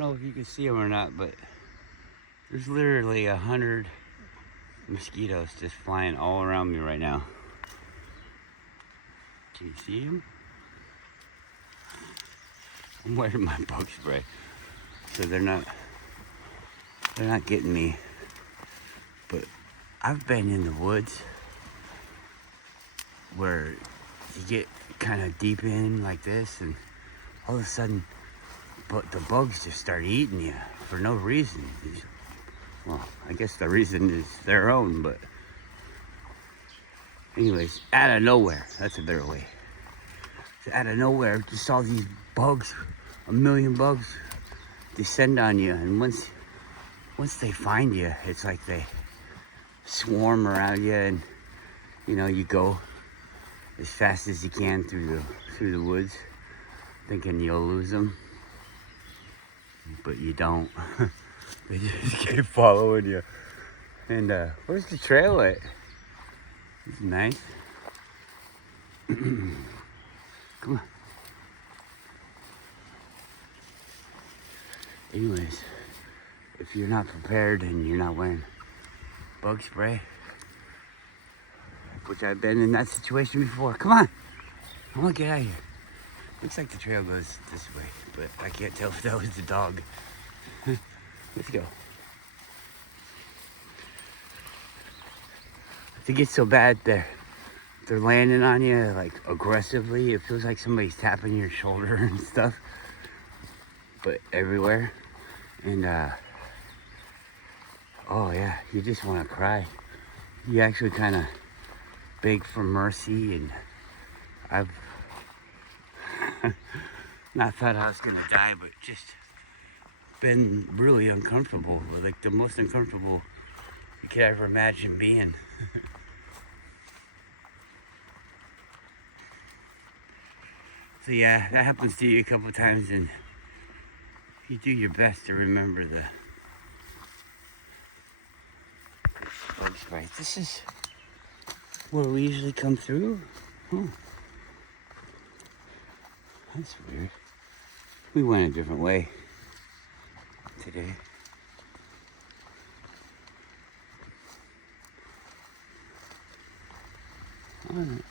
know if you can see them or not, but there's literally 100 mosquitoes just flying all around me right now. Can you see them? I'm wearing my bug spray, so they're not getting me. But I've been in the woods where you get kind of deep in like this, and all of a sudden, but the bugs just start eating you for no reason. Well, I guess the reason is their own, but anyways, out of nowhere, that's a better way. So out of nowhere, just all these bugs, a million bugs, descend on you, and once they find you, it's like they swarm around you, and you go as fast as you can through the woods, thinking you'll lose them, but you don't. They just keep following you. And where's the trail at? It's nice. Come on. Anyways, if you're not prepared and you're not wearing bug spray, which I've been in that situation before. Come on, I want to get out of here. Looks like the trail goes this way, but I can't tell if that was the dog. Let's go. I think it's so bad they're landing on you like aggressively. It feels like somebody's tapping your shoulder and stuff, but everywhere. And oh yeah, you just want to cry. You actually kind of beg for mercy, and I've not thought I was gonna die, but just been really uncomfortable, like the most uncomfortable you could ever imagine being. So yeah, that happens to you a couple times, and you do your best to remember the bug spray. This is where we usually come through. Oh, that's weird. We went a different way today. All right.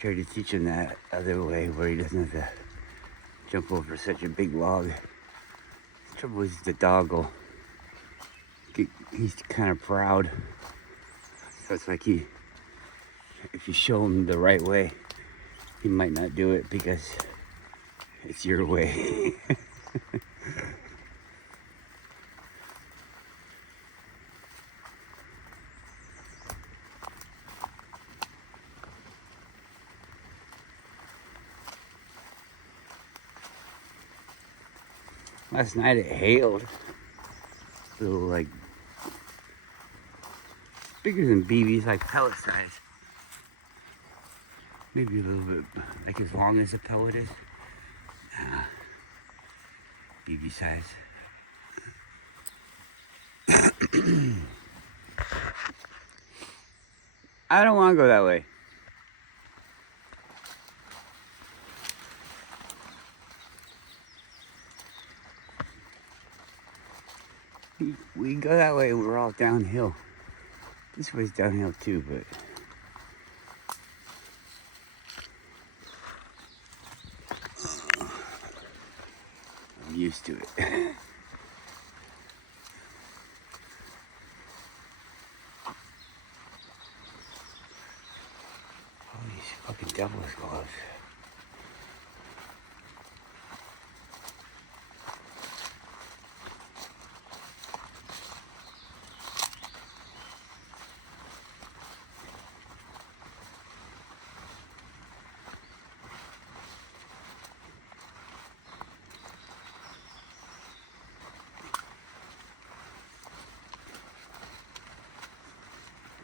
Tried to teach him that other way where he doesn't have to jump over such a big log. The trouble is the dog will he's kind of proud. So it's like if you show him the right way, he might not do it because it's your way. Last night it hailed. Little like bigger than BBs, like pellet size. Maybe a little bit like as long as a pellet is. BB size. I don't want to go that way. We go that way, we're all downhill. This way's downhill too, but I'm used to it. Oh, these fucking devil's gloves.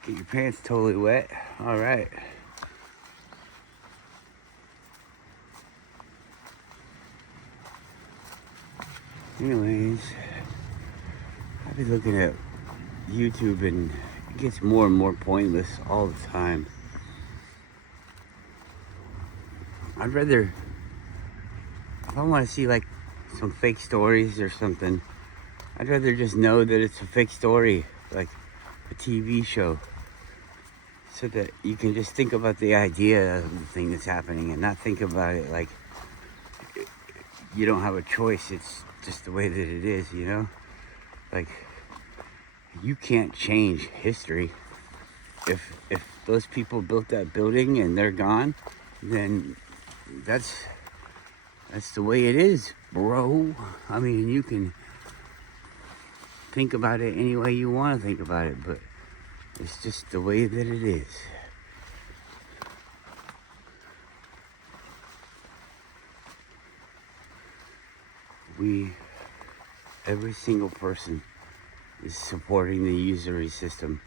Get your pants totally wet. All right. Anyways, I've been looking at YouTube and it gets more and more pointless all the time. I'd rather, if I want to see like some fake stories or something, I'd rather just know that it's a fake story, like a TV show, so that you can just think about the idea of the thing that's happening and not think about it like you don't have a choice. It's just the way that it is, you know? Like, you can't change history. If those people built that building and they're gone, then that's the way it is, bro. I mean, you can think about it any way you want to think about it, but it's just the way that it is. Every single person is supporting the usury system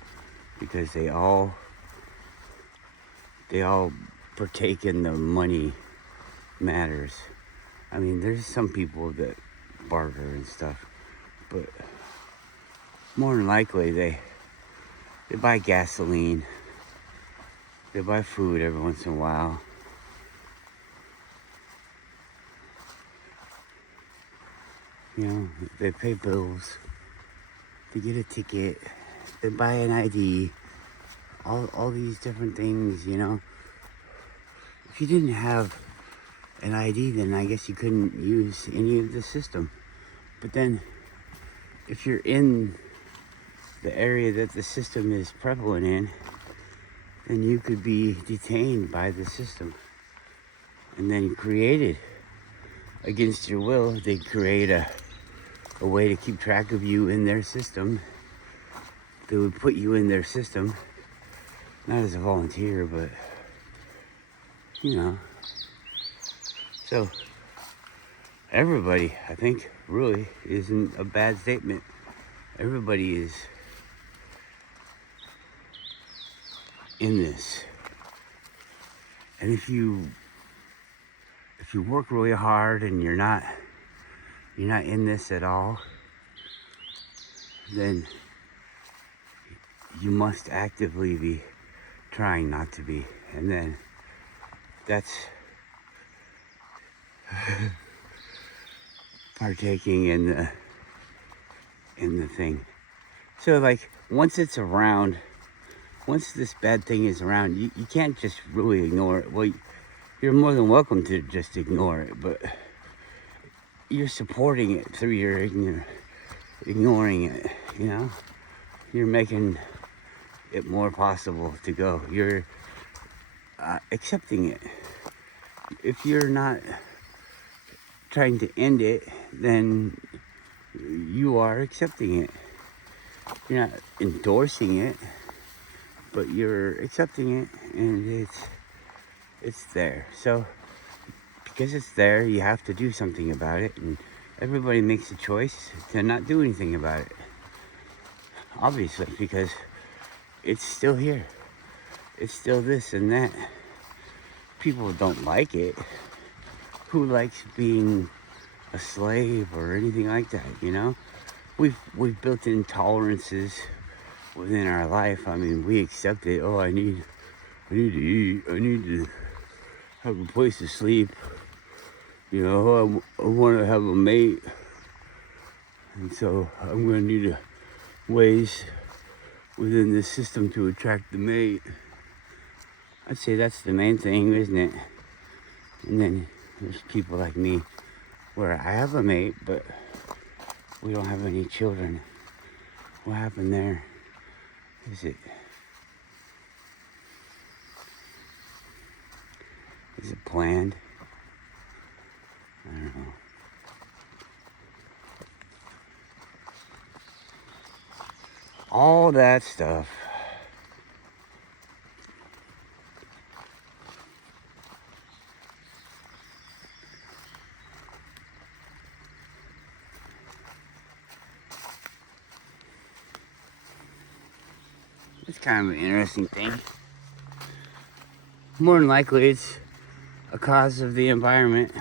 because they all partake in the money matters. I mean, there's some people that barter and stuff, but more than likely they buy gasoline, they buy food every once in a while. You know, they pay bills, they get a ticket, they buy an ID, all these different things, you know. If you didn't have an ID, then I guess you couldn't use any of the system. But then, if you're in the area that the system is prevalent in, then you could be detained by the system and then created against your will. They create a way to keep track of you in their system. They would put you in their system, not as a volunteer, but you know. So everybody, I think, really isn't a bad statement. Everybody is in this. And if you work really hard and you're not in this at all, then you must actively be trying not to be. And then that's partaking in the thing. So like once it's around, once this bad thing is around, you can't just really ignore it. Well, you're more than welcome to just ignore it, but you're supporting it through your ignoring it, you know? You're making it more possible to go. You're accepting it. If you're not trying to end it, then you are accepting it. You're not endorsing it, but you're accepting it, and it's there. So because it's there, you have to do something about it, and everybody makes a choice to not do anything about it. Obviously, because it's still here. It's still this and that. People don't like it. Who likes being a slave or anything like that, you know? We've built in tolerances within our life. I mean, we accept it. Oh, I need to eat. I need to have a place to sleep. You know, I want to have a mate. And so I'm going to need ways within the system to attract the mate. I'd say that's the main thing, isn't it? And then there's people like me where I have a mate, but we don't have any children. What happened there? Is it planned? I don't know. All that stuff. It's kind of an interesting thing. More than likely, it's a cause of the environment.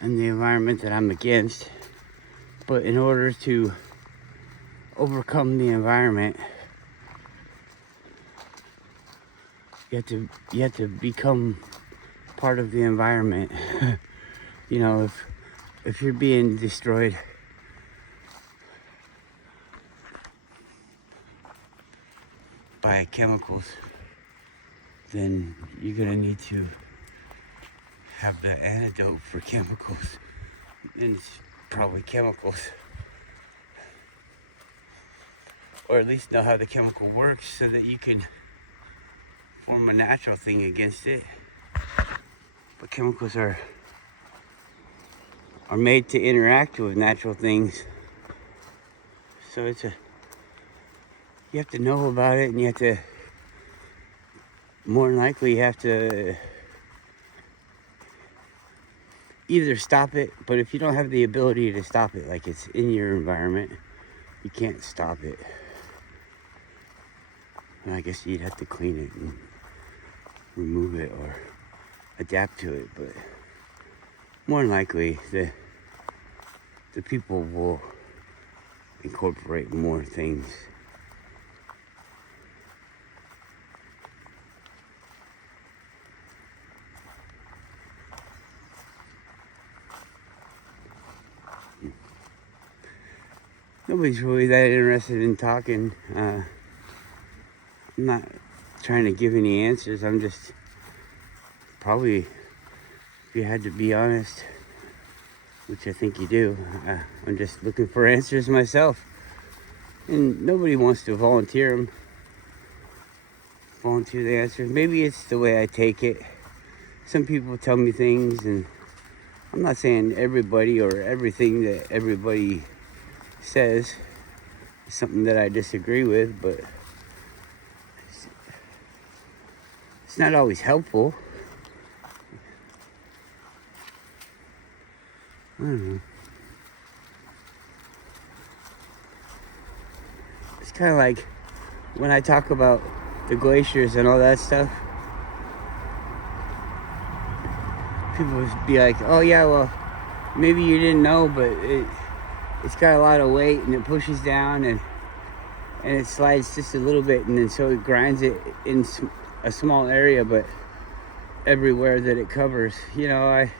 and the environment that I'm against. But in order to overcome the environment, you have to become part of the environment. You know, if you're being destroyed by chemicals, then you're gonna need to have the antidote for chemicals, and it's probably chemicals, or at least know how the chemical works so that you can form a natural thing against it. But chemicals are made to interact with natural things, so you have to know about it, and you have to, more than likely, you have to either stop it, but if you don't have the ability to stop it, like it's in your environment, you can't stop it. And I guess you'd have to clean it and remove it or adapt to it, but more than likely the people will incorporate more things. Nobody's really that interested in talking. I'm not trying to give any answers. I'm just probably, if you had to be honest, which I think you do, I'm just looking for answers myself. And nobody wants to volunteer the answers. Maybe it's the way I take it. Some people tell me things, and I'm not saying everybody or everything that everybody says is something that I disagree with, but it's not always helpful. I don't know. It's kind of like when I talk about the glaciers and all that stuff, people would be like, oh yeah, well, maybe you didn't know, but it's got a lot of weight, and it pushes down, and it slides just a little bit, and then so it grinds it in a small area, but everywhere that it covers. You know, I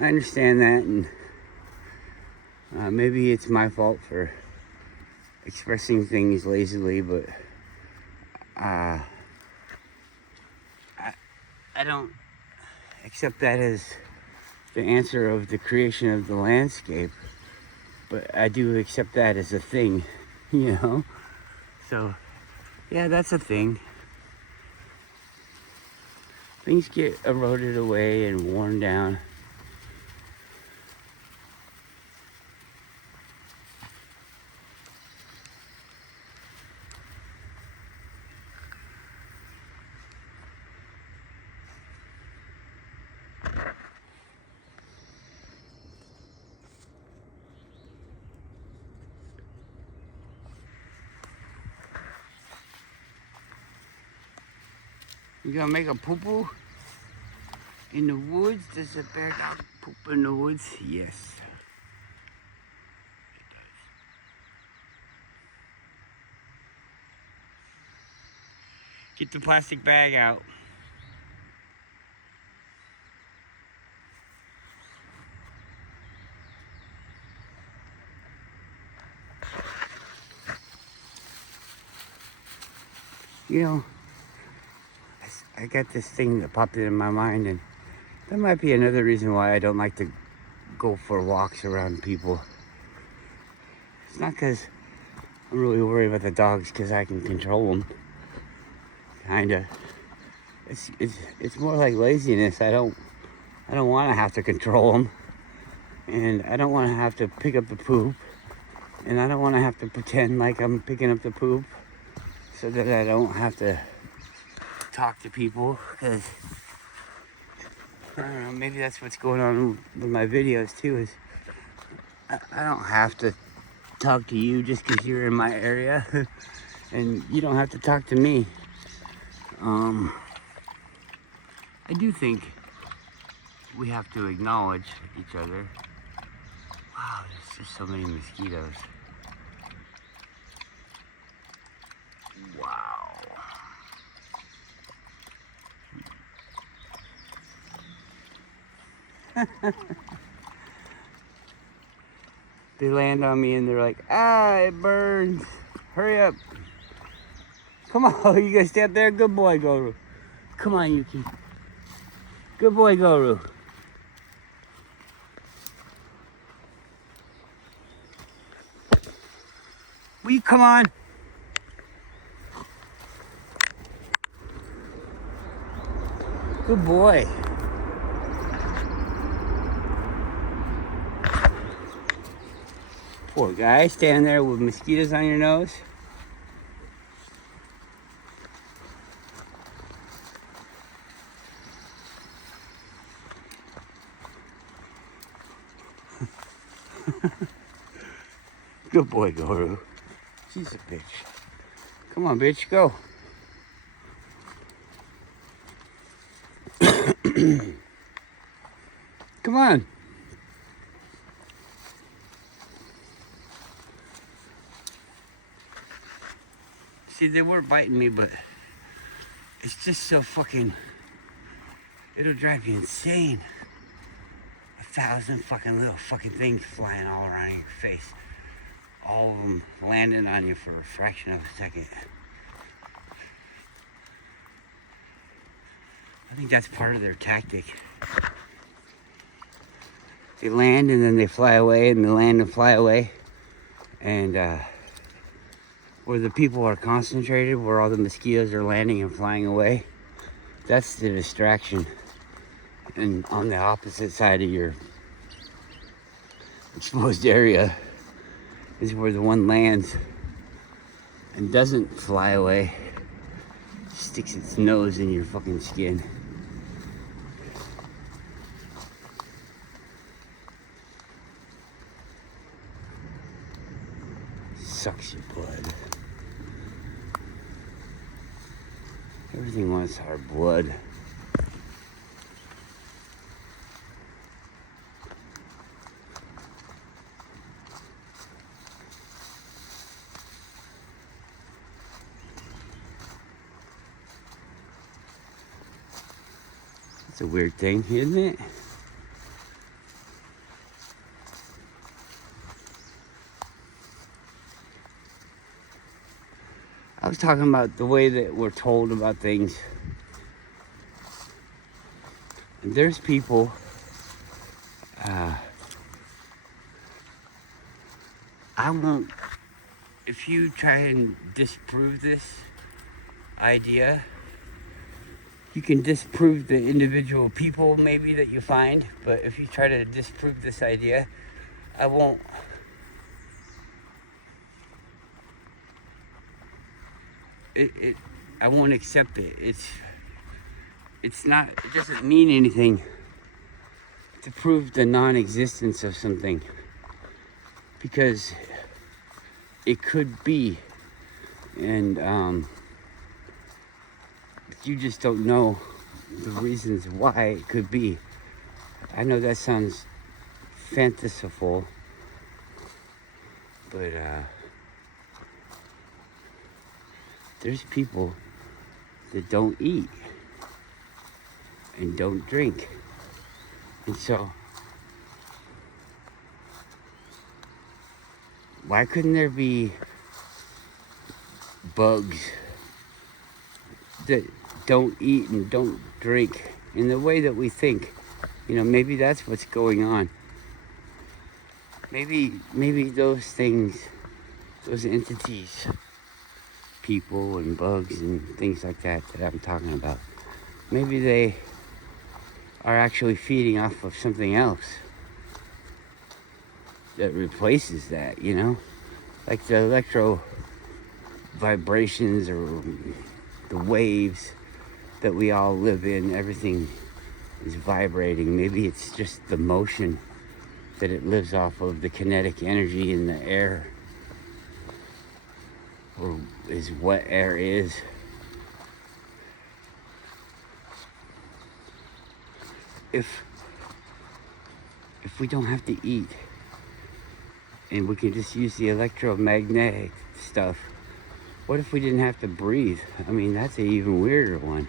understand that, and maybe it's my fault for expressing things lazily, but I don't accept that as the answer of the creation of the landscape, but I do accept that as a thing, you know? So, yeah, that's a thing. Things get eroded away and worn down. You gonna make a poo-poo in the woods? Does a bear dog poop in the woods? Yes. It does. Get the plastic bag out. You know, I got this thing that popped in my mind, and that might be another reason why I don't like to go for walks around people. It's not because I'm really worried about the dogs, because I can control them. Kinda. It's more like laziness. I don't want to have to control them, and I don't want to have to pick up the poop, and I don't want to have to pretend like I'm picking up the poop, so that I don't have to talk to people, because I don't know, maybe that's what's going on with my videos too, is I don't have to talk to you just because you're in my area, and you don't have to talk to me. I do think we have to acknowledge each other. Wow, there's just so many mosquitoes. Wow. They land on me and they're like, ah, it burns. Hurry up. Come on, you guys stay up there. Good boy, Goru. Come on, Yuki. Good boy, Goru. Will you come on? Good boy. Poor guy, standing there with mosquitoes on your nose. Good boy, Goru. She's a bitch. Come on, bitch, go. Come on. See, they were biting me, but it's just so fucking, it'll drive you insane. 1,000 fucking little fucking things flying all around your face. All of them landing on you for a fraction of a second. I think that's part of their tactic. They land and then they fly away, and they land and fly away. And where the people are concentrated, where all the mosquitoes are landing and flying away, that's the distraction. And on the opposite side of your exposed area is where the one lands and doesn't fly away, sticks its nose in your fucking skin. Sucks your blood. Everything wants our blood. It's a weird thing, isn't it? I was talking about the way that we're told about things. And there's people, I won't, if you try and disprove this idea, you can disprove the individual people maybe that you find, but if you try to disprove this idea, I won't. I won't accept it. It's not, it doesn't mean anything to prove the non-existence of something, because it could be, and you just don't know the reasons why it could be. I know that sounds fanciful, but there's people that don't eat and don't drink. And so, why couldn't there be bugs that don't eat and don't drink in the way that we think? You know, maybe that's what's going on. Maybe those things, those entities, people and bugs and things like that I'm talking about, maybe they are actually feeding off of something else that replaces that, you know? Like the electro vibrations or the waves that we all live in, everything is vibrating. Maybe it's just the motion that it lives off of, the kinetic energy in the air, or is what air is. If if we don't have to eat and we can just use the electromagnetic stuff, what if we didn't have to breathe? I mean, that's an even weirder one.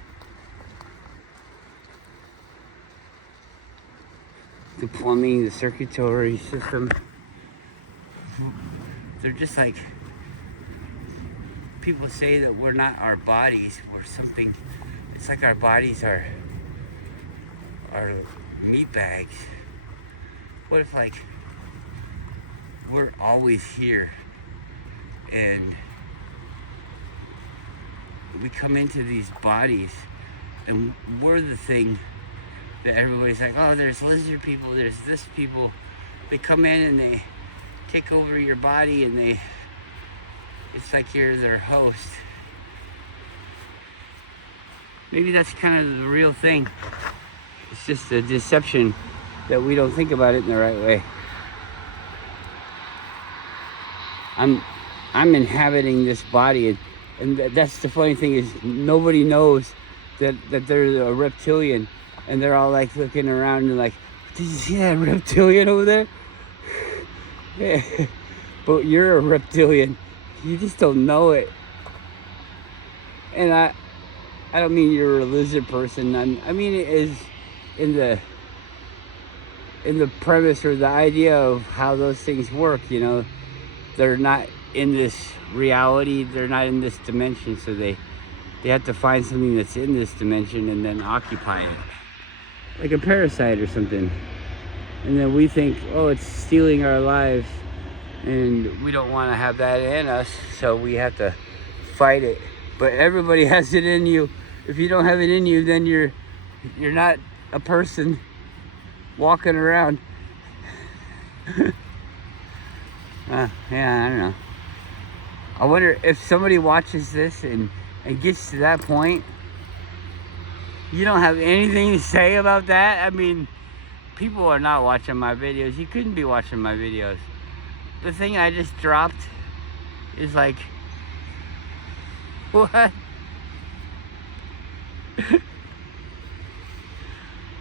The plumbing, the circulatory system, they're just like, people say that we're not our bodies, we're something. It's like our bodies are meat bags. What if, like, we're always here and we come into these bodies and we're the thing that everybody's like, oh, there's lizard people, there's this people. They come in and they take over your body and it's like you're their host. Maybe that's kind of the real thing. It's just a deception that we don't think about it in the right way. I'm inhabiting this body, and that's the funny thing is nobody knows that they're a reptilian, and they're all like looking around and like, did you see that reptilian over there? Yeah. But you're a reptilian. You just don't know it. And I don't mean you're a lizard person. I mean it is in the premise or the idea of how those things work, you know. They're not in this reality, they're not in this dimension, so they have to find something that's in this dimension and then occupy it. Like a parasite or something. And then we think, oh, it's stealing our lives, and we don't want to have that in us, so we have to fight it. But everybody has it in you. If you don't have it in you, then you're not a person walking around. Yeah, I don't know. I wonder if somebody watches this and gets to that point. You don't have anything to say about that? I mean, people are not watching my videos. You couldn't be watching my videos. The thing I just dropped is like, what?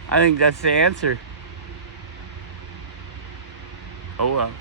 I think that's the answer. Oh well.